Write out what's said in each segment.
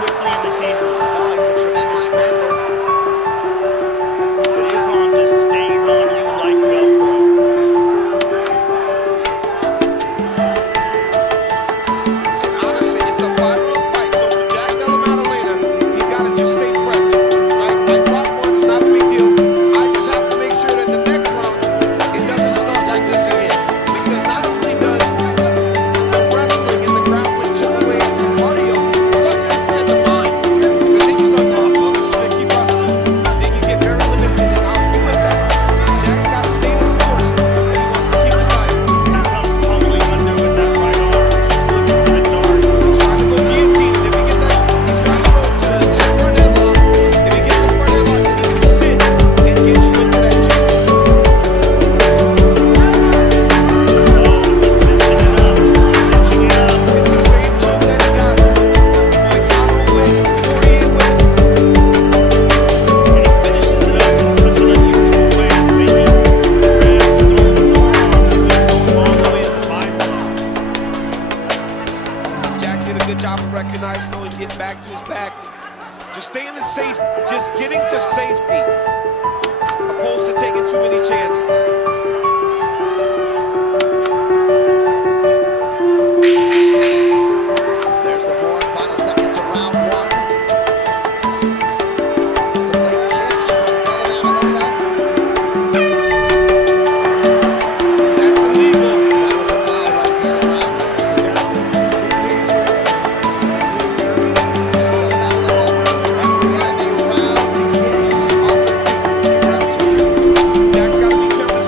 quickly in the season. Oh, it's a tremendous scrambler. But Islam just stays on you like Velcro. And honestly, it's a 5-round fight, so for Jack Della Maddalena, he's got to just stay present. Right? I dropped one, it's not a big deal. I just have to make sure that the next round, it doesn't start like this again. Because not only does the wrestling and the ground with chip away at your cardio, it starts at the mind. Because then you start to, oh, I'm just going to keep wrestling. Then you get very limited in how you attack. Jack's got to stay the course if he wants to keep his fight. Islam's pummeling under with that right arm. He's looking for the darts. He's trying to go guillotine. If he gets that, he's trying to go to the front headlock. If he gets the front headlock, then he can sit and get you into that chair. Oh, he's cinching it up. Cinching it up. It's the same choke that he got Moicano with, Poirier with. And he finishes it up in such an unusual way, making grabs his own forearm as though going all the way to the bicep. Jack did a good job of recognizing, though, and getting back to his back. Just staying in safe, just getting to safety, opposed to taking too many chances. There's the board. Final seconds of round one. Some late kicks from Della Maddalena. That's illegal. That was a foul right at the end of the round. Della Maddalena, referee, and the round begins on the feet. Round two. Jack's got to be careful.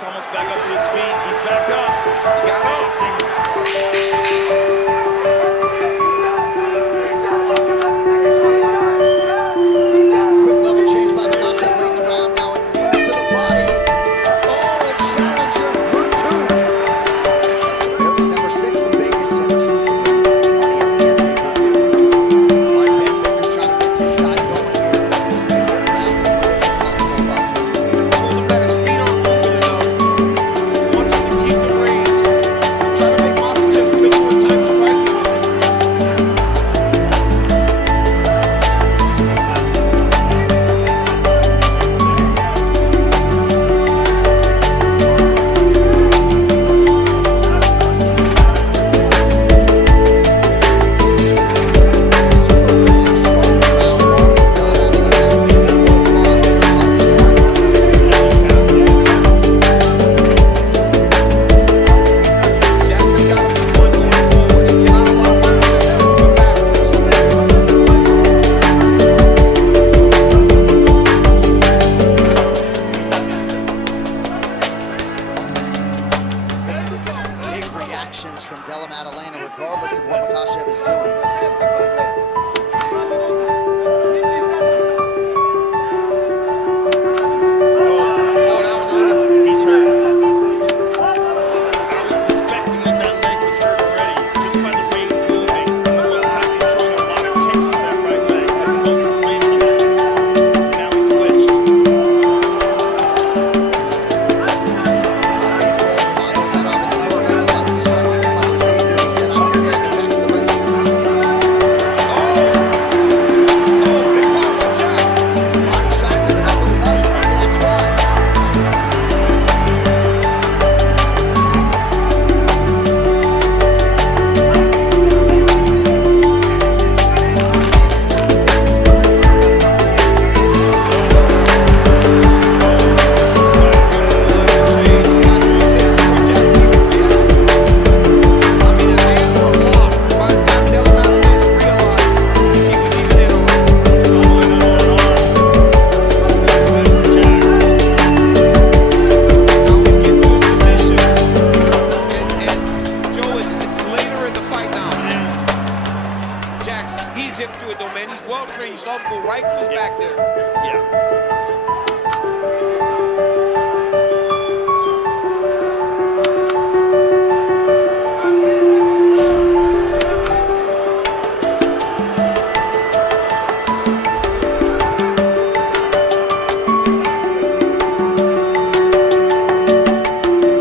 Jack's almost back up to his feet. He's back up. He got up. Quick level change by Makhachev late in the round. Now a knee to the body. Oh, challenger for two. There, December 6th from Vegas and exclusively on ESPN pay-per-view. Mike Van Vicker's trying to get this guy going here as we get round for a possible fight. Told him that his feet aren't moving enough. Wants him to keep the reins. Trying to make Makhachev spend more time striking with him. Super aggressive start to round one. Delavan Atlanta, no applause ever since. Jack has got to be one going forward. He cannot allow Makhachev to move backwards. Big reactions from Delavan Atlanta regardless of what Makhachev is doing. Oh, that was over. He's hurt. I was suspecting that that leg was hurt already, just by the way he's moving. And the fact he's throwing a lot of kicks with that right leg as opposed to planting it. Now he switched. I'm being told Romano that over the court doesn't like the striking as much as we do. He said, I don't care, get back to the wrestling. Oh, big power, watch out. Body shots and an uppercut, and maybe that's why. He's hip to it though, man. He's well trained. You saw him go right to his back there. Yeah.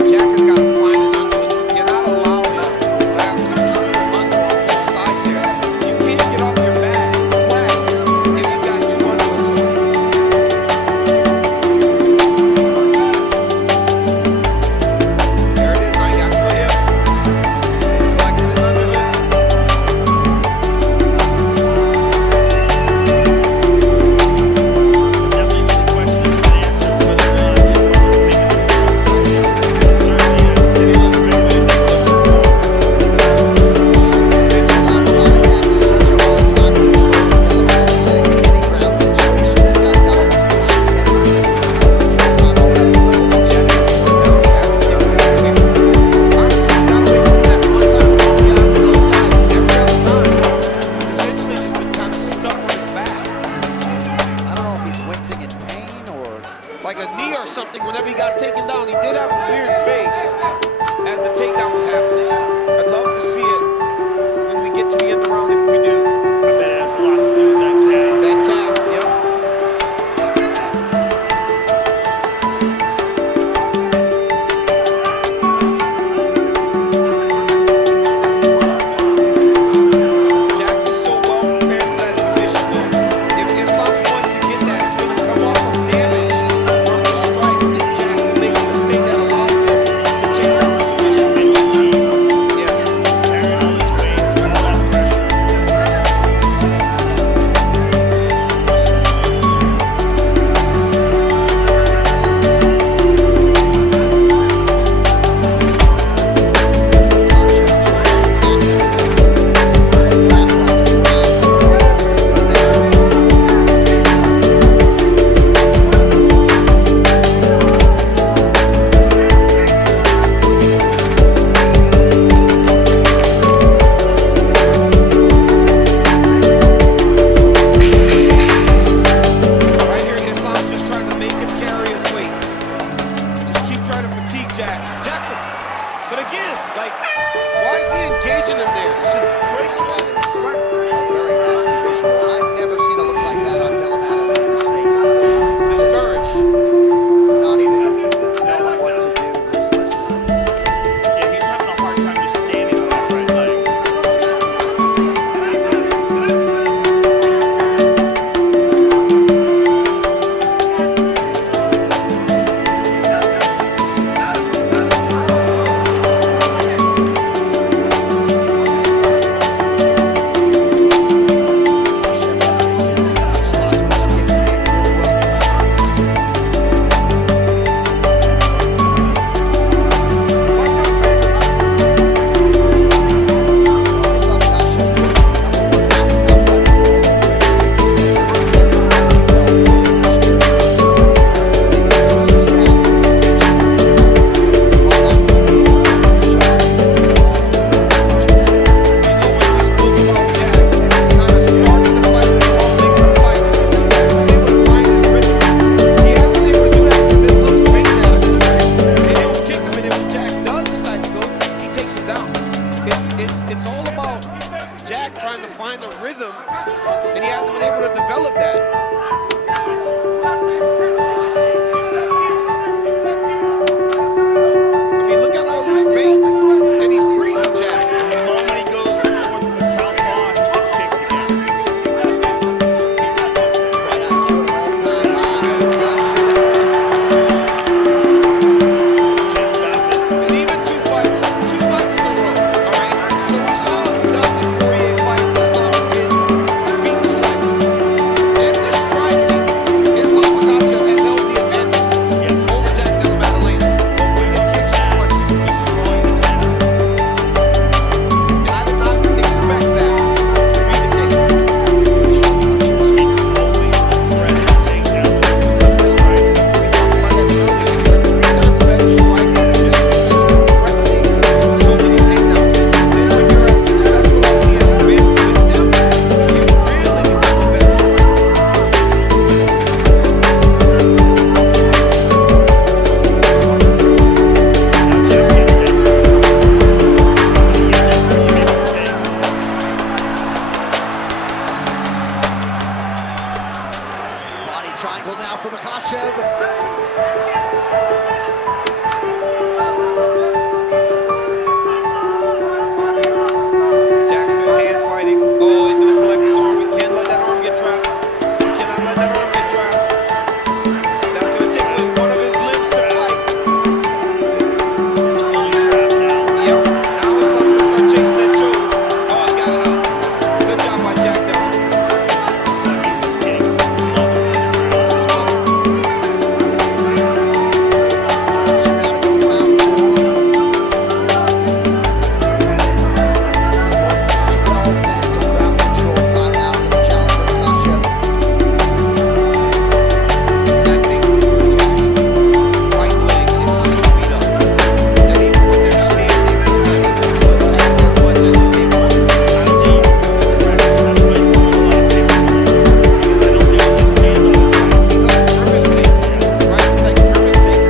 Jack has got to find an underhook. You cannot allow him to have control under on both sides there. You can't get off your back flat if he's got two underhooks on. There it is. Now he got to hip. Collecting an underhook. Definitely the question is the answer whether or not he's going to make it to the front side. Certainly is. Any of the regulators that look And Delavan had such a hard time controlling Delavan Atlanta in any ground situation. This guy's got almost 9 minutes control time already. Jack has to work down that. Honestly, got away from that one time on the outside. Every other time, he's essentially just been kind of stuck on his back. I don't know if he's wincing in pain or Like a knee or something whenever he got taken down. He did have a weird face as the takedown was happening. I'd love to see it when we get to the end of the round if we do. I bet it has a lot to do with that calf. That calf, yep. Jack is so well prepared for that submission though. If Islam's going to get that, it's going to come off of damage from the strikes, and Jack will make a mistake that allows him to chase down the submission. And fatigue. Yes. Carrying all this weight, all that pressure. Triangle now for Makhachev. Jack's still hand fighting. Oh, he's going to collect his arm. He can't let that arm get trapped. He cannot let that arm get trapped. That's going to take away one of his limbs to fight. It's fully trapped now. Yep. Now it's time to start chasing that choke. Oh, he got it out. Good job by Jack there. He's just getting smothered. So now to go round 4. Going for 12 minutes of ground control time now for the challenger Makhachev. And I think Jack's right leg is so beat up that even when they're standing, he's not able to attack as much as they want. That's why he's pulling a lot of paper. Because I don't think he can stand on it. He's like grimacing, right? He's like grimacing.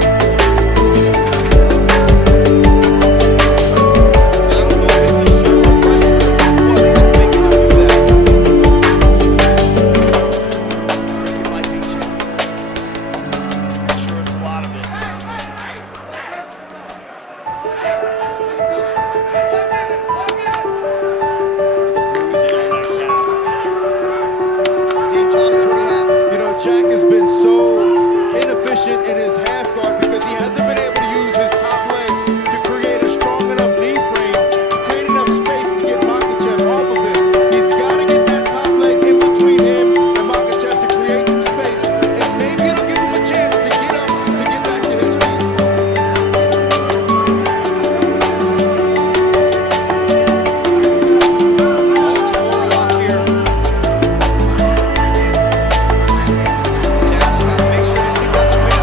And I don't know if it's the shoulder pressure or what that's making him do that. I think it might be Jim. I'm sure it's a lot of it. The bruising on that calf. Dean, tell us what do you have? You know, Jack has been so inefficient in his half guard because he hasn't been able to use his top leg to create a strong enough knee frame to create enough space to get Makhachev off of him. He's got to get that top leg in between him and Makhachev to create some space, and maybe it'll give him a chance to get up, to get back to his feet. All to Warlock here. Jack just got to make sure this thing doesn't win.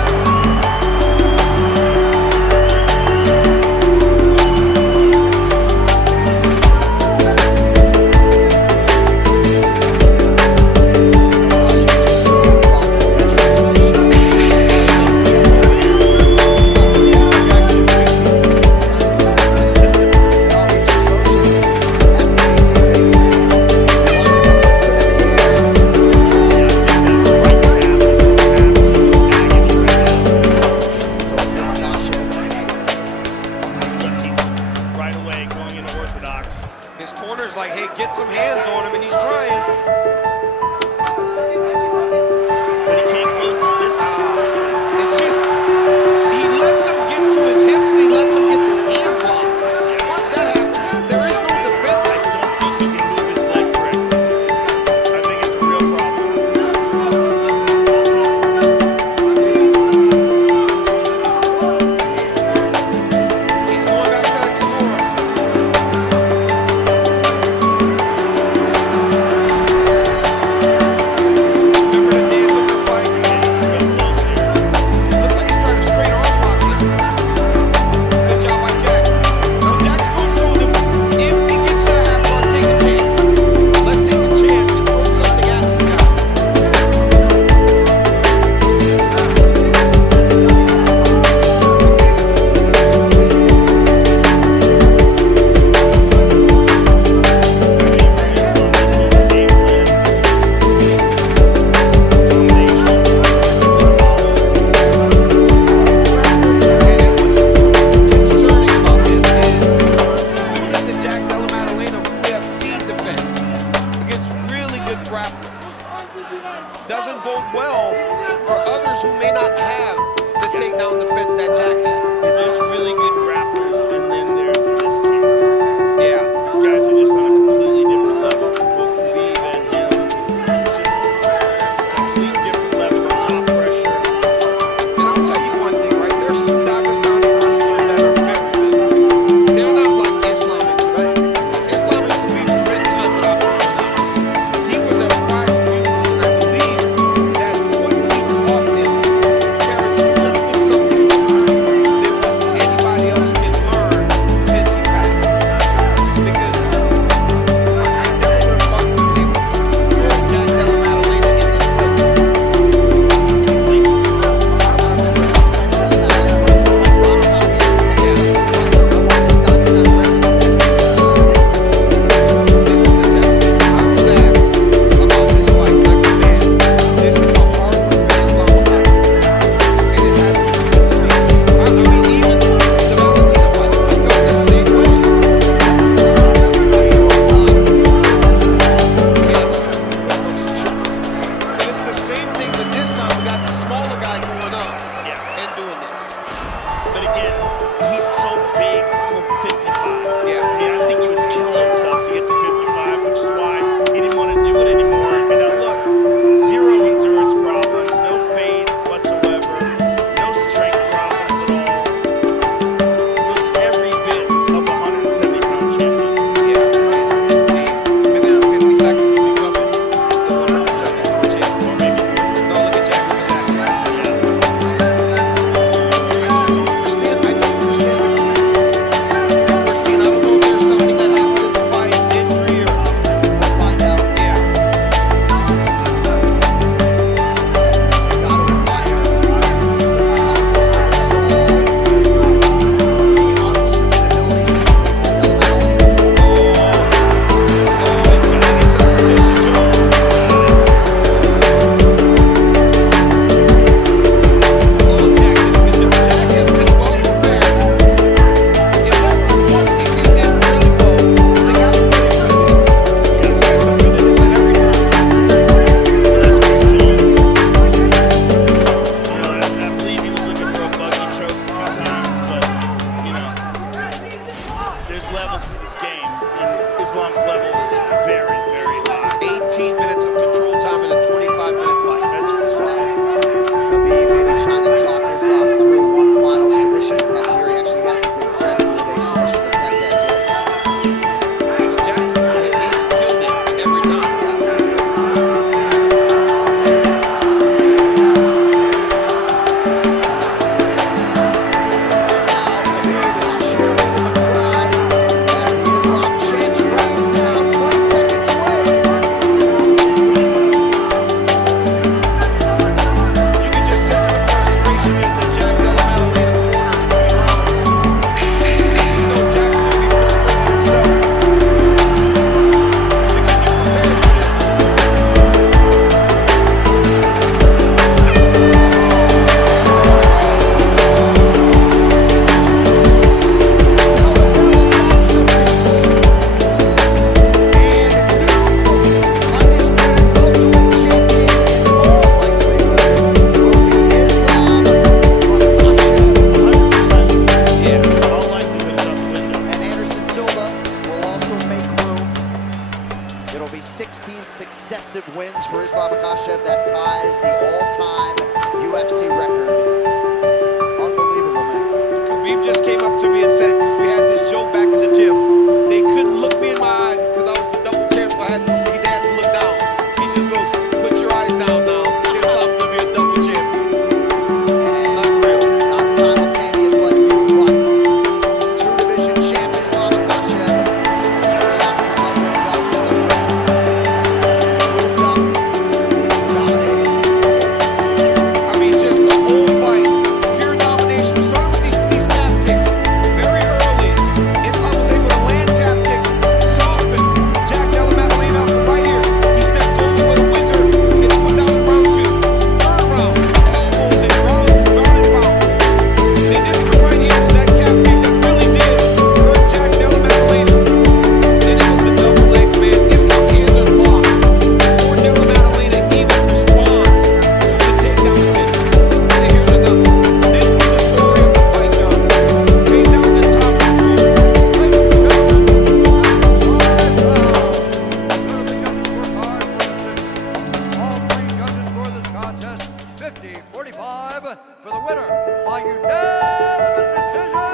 Makhachev just so thoughtful in transition. Oh, he just motioned. That's easy, baby. You want to go lift him in the air. So if you're Makhachev, Look, he's right away going into orthodox. His corner's like, hey, get some hands on him, and he's trying. But he can't close the distance. It's just, he lets him get to his hips, and he lets him get his hands locked. Once that happens, there is no I defense. don't think he can move his leg correctly. I think it's a real problem. He's going back to that Kimura. doesn't bode well for others who may not have the takedown defense that Jack has. There's really good grapplers, and then there's this kid. Yeah. These guys are just on a completely different level. Both Khabib and him. It's just, it's a complete different level of top pressure. And I'll tell you one thing, right? There's some Dagestani wrestlers that are very good. They're not like Islamic, right? Islamic Khabib spent time without working out. He was a prize pupil, and I believe that what he taught them carries a little bit something different than time, we got the smaller guy going up Yeah. and doing this. But again, he's so big for 55. Yeah. I mean, I think he was killing himself to get to 55, which is why he didn't want to do it anymore. And now look, zero endurance problems, no fade whatsoever, no strength problems at all. Looks every bit of a 170-pound champion. Yes, within 50 seconds, we'll be coming the 170-pound champion. Or maybe more. No, look at Jack. Look at Jack. Yeah. I don't understand the rules. We're seeing, I don't know if there's something that happened in the fight, injury or. We'll find out. Yeah. Gotta admire the toughness, the resolve, the unsurmountability from Elmowing. I believe he was looking for a buggy choke a few times, but, you know, there's levels to this game, and Islam's level is very, very high. 18 minutes of control time in a 25-minute fight. That's wild. Khabib maybe trying to talk Islam through one final submission attempt here. He actually hasn't been credited with a submission attempt as yet. Jackson, he's killed it every time. Now Khabib is cheerleading the crowd as the Islam chants rain down 20 seconds away. You can just sense the frustration in the Jack Della Maddalena corner between rounds. You know Jack's going to be frustrated himself. Because you're prepared for this. Yeah. All likelihood is out the window. And Anderson Silva will also make room. It'll be 16 successive wins for Islam Makhachev. That ties the all-time UFC record. Unbelievable, man. Khabib just came up to me and said, because we had this joke back in the gym, they couldn't look me in my eyes because I was the double champ, so they had to look down. He just goes, put your eyes down now. Islam's going to be a double champion. And Unreal. not simultaneous like you, but two-division champ Islam Makhachev. Never lost his lightweight belt from the ring. Moved up, dominated. I mean, just the whole fight, pure domination. Started with these calf kicks very early. Islam was able to land calf kicks, soften Jack Della Maddalena up right here. He steps over with a wizard, gets put down in round two. Third round, elbows and ground and pound. And this one right here was that calf kick that really did hurt Jack Della Maddalena. And it was the double legs, man. Islam's hands are locked before Della Maddalena even responds to the takedown attempt. And here's another. This was the story of the fight, John. Came down to top control. All three judges score this contest 50-45 for the winner by unanimous decision.